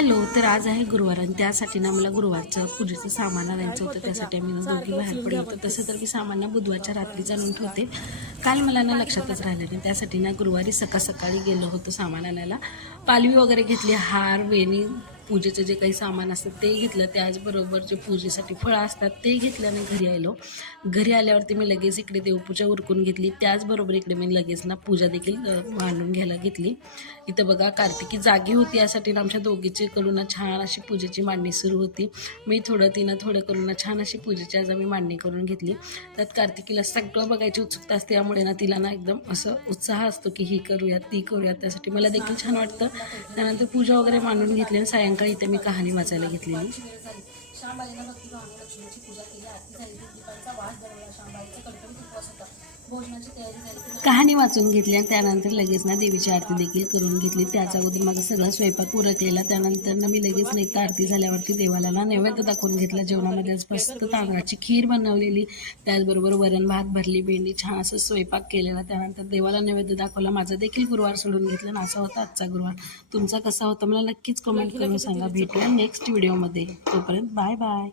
Hello. तर आज आहे गुरुवार आणि त्यासाठी ना मला गुरुवारचं पूजेचं सामान आणायचं होतं. त्यासाठी आम्ही दोघी बाहेर पडलो होतो. तसं तर मी सामान बुधवारच्या रात्रीच आणून ठेवते. काल मला ना लक्षातच राहिलं नाही. त्यासाठी ना गुरुवारी सकाळी गेलो होतो सामान आणायला. पालवी वगैरे घेतली, हार, वेणी, पूजेचं जे काही सामान असतं ते घेतलं. त्याचबरोबर जे पूजेसाठी फळं असतात ते घेतल्याने घरी आलो. घरी आल्यावरती मी लगेच इकडे देवपूजा उरकून घेतली. त्याचबरोबर इकडे मी लगेच ना पूजा देखील मांडून घ्यायला घेतली. इथं बघा कार्तिकी जागी होती, यासाठी आमच्या दोघीची कडून छान अशी पूजेची मांडणी सुरू होती. मी थोडं तिनं थोडं करून छान अशी पूजेची आज आम्ही मांडणी करून घेतली. त्यात कार्तिकीला सगळं बघायची उत्सुकता असते, त्यामुळे ना तिला ना एकदम असं उत्साह असतो की ही करूयात ती करूयात. त्यासाठी मला देखील छान वाटतं. त्यानंतर पूजा वगैरे मांडून घेतली आणि सायंकाळी इथं मी कहाणी वाचायला घेतलेली. शांबाईनं भक्तिभावाने लक्ष्मीची पूजा केली, आरती झाली, दीपांचा वास बनवला, शांबाईचा कडकडीत उपवास होता, भोजनाची तयारी झाली, कहाणी वाचून घेतली आणि त्यानंतर लगेच ना देवीची आरती देखील करून घेतली. त्याच अगोदर माझा सगळा स्वयंपाक उरकलेला. त्यानंतर ना मी लगेच नाही तर आरती झाल्यावरती देवाला ना नैवेद्य दाखवून घेतला. जेवणामध्ये मस्त तांदळाची खीर बनवलेली, त्याचबरोबर वरण भात, भरली भेंडी, छान असं स्वयंपाक केलेला. त्यानंतर देवाला नैवेद्य दाखवला. माझा देखील गुरुवार सोडून घेतला आणि असा होता आजचा गुरुवार. तुमचा कसा होता मला नक्कीच कमेंट करून सांगा. भेटूया नेक्स्ट व्हिडिओमध्ये. तोपर्यंत बाय बाय.